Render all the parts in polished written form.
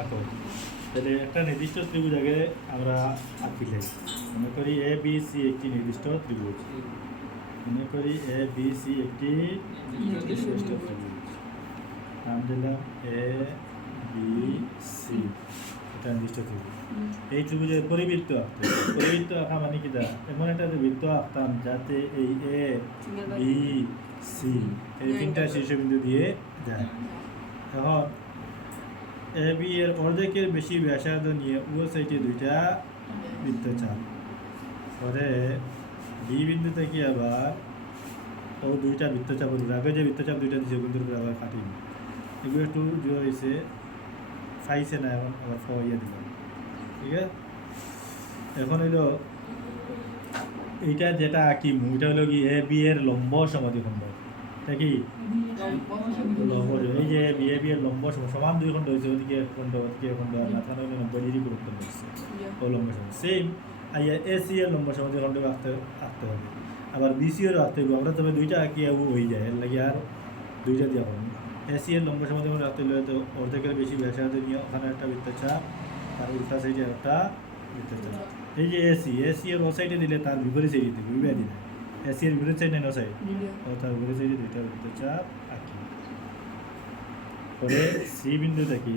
আঁকো। তাহলে একটা নির্দিষ্ট ত্রিভুজ আগে আমরা আঁকিলে মনে করি এ বি সি একটি নির্দিষ্ট ত্রিভুজ। মনে করি এ বি সি একটি নির্দিষ্ট ত্রিভুজ, নাম দিলাম এ বি সি, এটা নির্দিষ্ট ত্রিভুজ। এই ত্রিভুজের পরিবৃত্ত আঁকতে হবে। পরিবৃত্ত আঁকা মানে কি, এমন একটা বৃত্ত আঁকতাম যাতে এই এ বি সি এই তিনটা শীর্ষবিন্দু দিয়ে যায়। এখন এ বি এর অর্ধেকের বেশি ব্যাসার্ধ নিয়ে উভয় সাইডে দুইটা বৃত্তচাপ, পরে বি বিন্দু থেকে আবার ও দুইটা বৃত্তচাপ, আগে যে বৃত্তচাপ দুইটা দিচ্ছে বিন্দুর উপরে আবার কাটিনি, এগুলো একটু জোর হয়েছে ফাইছে না, এখন আবার ফিয়ে দিলাম। ঠিক আছে, এখন হইল এইটা যেটা আঁকি এটা হলো কি এ বি এর লম্ব সমদ্বিখণ্ড। এটা কি লম্ব, এই যে এ বি এর লম্ব সমান দুই খণ্ড হয়েছে, ওদিকে এক খণ্ড ওদিকে এক খণ্ড, আর মাঝখানে 90 ডিগ্রি উত্তর হচ্ছে ও লম্ব সমদ্বিখণ্ড। সেম এ সি এর লম্ব সমদ্বিখণ্ড আঁকতে হবে, আবার বি সি এরও আঁকতে হবে। আমরা তবে দুইটা আঁকি হয়ে যায়, এর লাগে আর দুইটা দেওয়া হবে। এ সি এর লম্ব সমদ্বিখণ্ড আঁকতে হলে তো অর্ধেকের বেশি ব্যাসার্ধ নিয়ে ওখানে একটা বৃত্তচাপ, আর উল্টা সাইডে একটা বৃত্তচাপ। এই যে এসি এর ও সাইডে দিলে তার বিপরীত সাইডে দিবে, বিবাহ দিলে এসি এর বিপরীত সাইড নো সাইড, ও তার বিপরীত সাইডে দুইটা বৃত্তচাপ আঁকি। পরে সি বিন্দু থেকে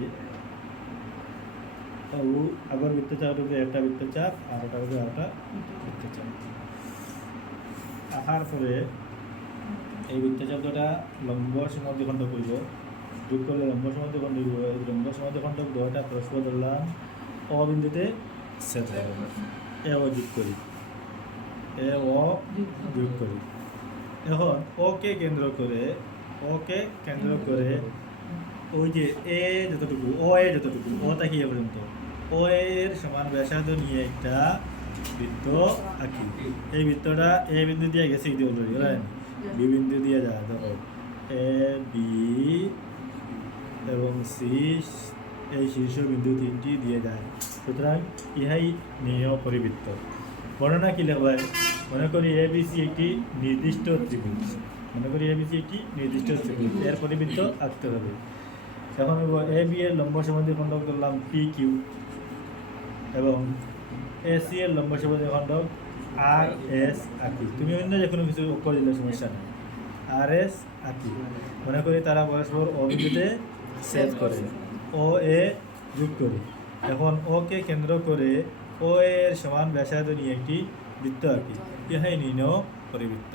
ও আবার বৃত্তচাপ উপরে একটা বৃত্তচাপ আর ওটা উপরে একটা বৃত্তচাপ আঁকার পরে এই বৃত্তচাপ দুটা লম্ব সমদ্বিখণ্ড করব, যোগ করলে লম্ব সমদ্বিখণ্ড হইব। এই লম্ব সমদ্বিখণ্ড দুটা পরস্পর ধরলাম ও বিন্দুতে সেট হবে, এ ও যোগ করি, এ ও যোগ করি। এখন ওকে কেন্দ্র করে ওই যে এ যতটুকু ও থাকি এ পর্যন্ত ও এর সমান ব্যাসার্ধ নিয়ে একটা বৃত্ত আঁকি। এই বৃত্তটা এ বিন্দু দিয়ে গেছে ইতি অলরেডি, বি বিন্দু দিয়ে যায়, দেখো এ বি এবং সি এই শীর্ষ বিন্দু তিনটি দিয়ে যায়। সুতরাং ইহাই নিয় পরিবৃত্ত। বর্ণনা কি লেখা হয়, মনে করি এ বি সি একটি নির্দিষ্ট ত্রিভুজ, এর পরিবৃত্ত আঁকতে হবে। এখন এ বি এর লম্ব সমদ্বিখণ্ড করলাম পি কিউ, এবং এ সি এর লম্ব সমদ্বিখণ্ড আর এস আঁকি। তুমি অন্য যে কোনো কিছু অক্ষর দিলে সমস্যা নেই, আর এস আঁকি। মনে করি তারা পরস্পর ও বিন্দুতে সেট করে ও এ যোগ করি। এখন ওকে কেন্দ্র করে ও এর সমান ব্যাসার্ধ নিয়ে একটি বৃত্ত আঁকি। ইহাই নির্ণয় পরিবৃত্ত।